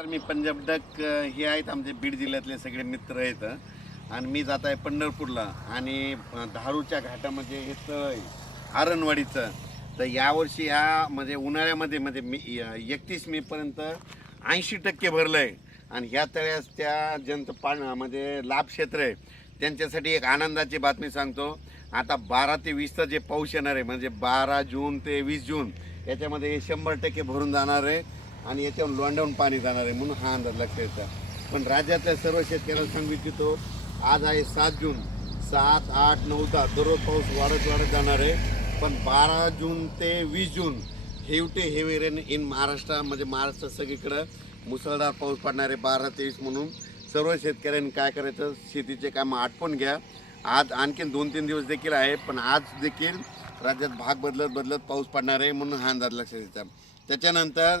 तर मी पंजाब डक हे आहेत आमचे बीड जिल्ह्यातले सगळे मित्र आहेत. आणि मी जात आहे पंढरपूरला. आणि धारूच्या घाटामध्ये हे तळ आहे आरणवाडीचं. तर यावर्षी ह्या म्हणजे उन्हाळ्यामध्ये म्हणजे मी एकतीस मेपर्यंत ऐंशी टक्के भरलं आहे आणि ह्या तळ्यास त्या जंत पाण म्हणजे लाभ क्षेत्र आहे. त्यांच्यासाठी एक आनंदाची बातमी सांगतो. आता बारा ते वीसचा जे पाऊस येणार आहे म्हणजे बारा जून ते वीस जून याच्यामध्ये हे शंभर टक्के भरून जाणार आहे. आणि याच्यावर लोंडावून पाणी जाणार आहे म्हणून हा अंदाज लक्षात येतो. पण राज्यातल्या सर्व शेतकऱ्यांना सांगू इच्छितो आज आहे सात जून. सात आठ नऊ दहा दररोज पाऊस वाढत वाढत जाणार आहे. पण बारा जून ते वीस जून हेवटे हेवी रेन इन महाराष्ट्र म्हणजे महाराष्ट्र सगळीकडं मुसळधार पाऊस पडणार आहे बारा तेवीस म्हणून. सर्व शेतकऱ्यांनी काय करायचं? शेतीचे कामं आटपून घ्या. आज आणखीन दोन तीन दिवस देखील आहे पण आज देखील राज्यात भाग बदलत बदलत पाऊस पडणार आहे म्हणून हा अंदाज लक्षात येतात त्याच्यानंतर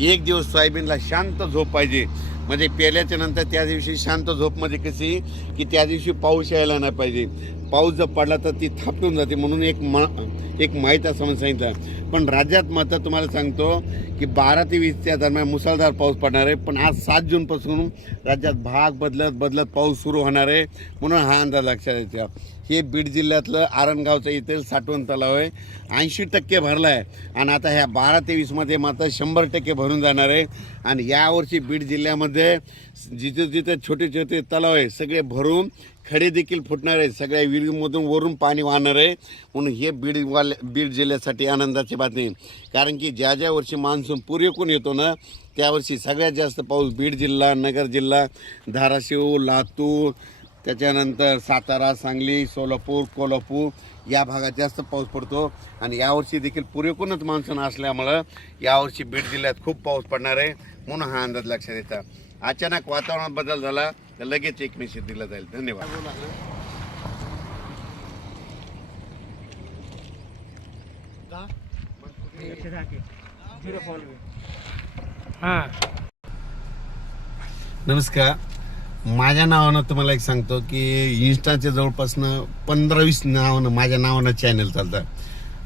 एक दिवस सोयाबीनला शांत झोप पाहिजे. म्हणजे पेल्याच्या नंतर त्या दिवशी शांत झोप म्हणजे कशी? की त्या दिवशी पाऊस यायला नाही पाहिजे. पाऊस जर पडला तर ती थापटून जाते म्हणून एक म एक माहीत असं म्हणून सांगितलं. पण राज्यात मात्र तुम्हाला सांगतो की बारा ते वीसच्या दरम्यान मुसळधार पाऊस पडणार आहे. पण आज सात जूनपासून राज्यात भाग बदलत बदलत पाऊस सुरू होणार आहे म्हणून हा अंदाज लक्षात येतो. हे बीड जिल्ह्यातलं आरणगावचं इथेल साठवण तलाव आहे. ऐंशी टक्के भरला आहे आणि आता ह्या बारा ते वीसमध्ये मात्र शंभर टक्के भरून जाणार आहे. आणि यावर्षी बीड जिल्ह्यामध्ये जिथे जिथे छोटे छोटे तलाव आहे सगळे भरून खडे देखील फुटणार आहे. सगळ्या विहिरीमधून वरून पाणी वाहणार आहे. म्हणून हे बीडवाले बीड जिल्ह्यासाठी आनंदाची बातमी कारण की ज्या ज्या वर्षी मान्सून पुरेकून येतो ना त्यावर्षी सगळ्यात जास्त पाऊस बीड जिल्हा नगर जिल्हा धाराशिव लातूर त्याच्यानंतर सातारा सांगली सोलापूर कोल्हापूर या भागात जास्त पाऊस पडतो. आणि यावर्षी देखील पुरेकूनच मान्सून असल्यामुळं यावर्षी बीड जिल्ह्यात खूप पाऊस पडणार आहे. म्हणून हा अंदाज लक्षात येतात अचानक वातावरणात बदल झाला. तर लगेच एक मेसेज दिला जाईल. धन्यवाद. हां. नमस्कार. माझ्या नावानं तुम्हाला एक सांगतो की इन्स्टाच्या जवळपासनं पंधरा वीस नावानं माझ्या नावानं चॅनल चालतात.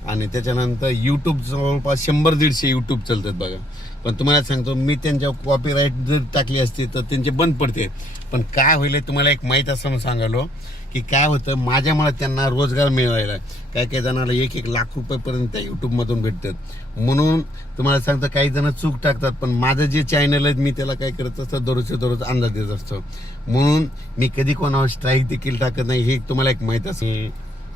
आणि त्याच्यानंतर यूट्यूब जवळपास शंभर दीडशे यूट्यूब चालतात बघा. पण तुम्हाला सांगतो मी त्यांच्यावर कॉपीराईट जर टाकली असती तर त्यांचे बंद पडते. पण काय होईल तुम्हाला एक माहीत असं म्हणून सांगालो की काय होतं माझ्यामुळे त्यांना रोजगार मिळायला काय काही जणांना एक एक लाख रुपयेपर्यंत त्या यूट्यूबमधून भेटतात. म्हणून तुम्हाला सांगतं काही जण चूक टाकतात पण माझं जे चॅनल आहे मी त्याला काय करत असतं दररोजच्या दररोज अंदाज देत असतो. म्हणून मी कधी कोणावर स्ट्राईक देखील टाकत नाही हे तुम्हाला एक माहीत असेल.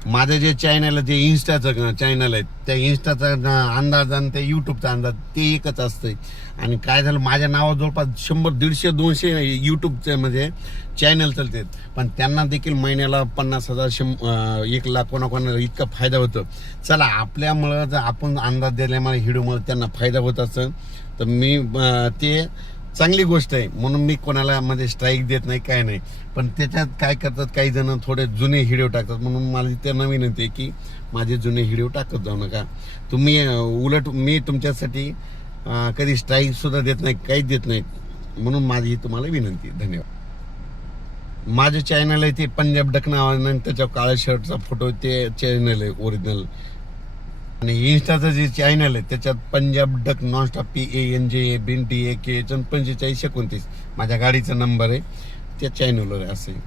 माझं जे चॅनल आहे जे इन्स्टाचं चॅनल आहे. त्या इन्स्टाचा अंदाज आणि त्या यूट्यूबचा अंदाज ते एकच असतंय. आणि काय झालं माझ्या नावात जवळपास शंभर दीडशे दोनशे यूट्यूबचे म्हणजे चॅनल चालतात पण त्यांना देखील महिन्याला पन्नास हजार शं एक लाख कोणाकोणाला इतका फायदा होतो. चला आपल्यामुळं जर आपण अंदाज दिल्यामुळे हिडूमुळे त्यांना फायदा होत असं तर मी ते चांगली गोष्ट आहे. म्हणून मी कोणाला म्हणजे स्ट्राईक देत नाही काय नाही. पण त्याच्यात काय करतात काही जण थोडे जुने हिडिओ टाकतात. म्हणून मला त्यांना विनंती आहे की माझे जुने हिडिओ टाकत जाऊ नका. तुम्ही उलट मी तुमच्यासाठी कधी स्ट्राईक सुद्धा देत नाही काहीच देत नाही. म्हणून माझी तुम्हाला विनंती. आहे. धन्यवाद. माझं चॅनल आहे ते पंजाब डक नावानं त्याच्या काळ्या शर्टचा फोटो ते चॅनल आहे ओरिजिनल आणि इन्स्टाचं जे चॅनल आहे त्याच्यात Punjab Dakh nonstop P A N J A bin T A के पंचेचाळीस एकोणतीस. माझ्या गाडीचा नंबर आहे त्या चॅनलवर आहे असं आहे.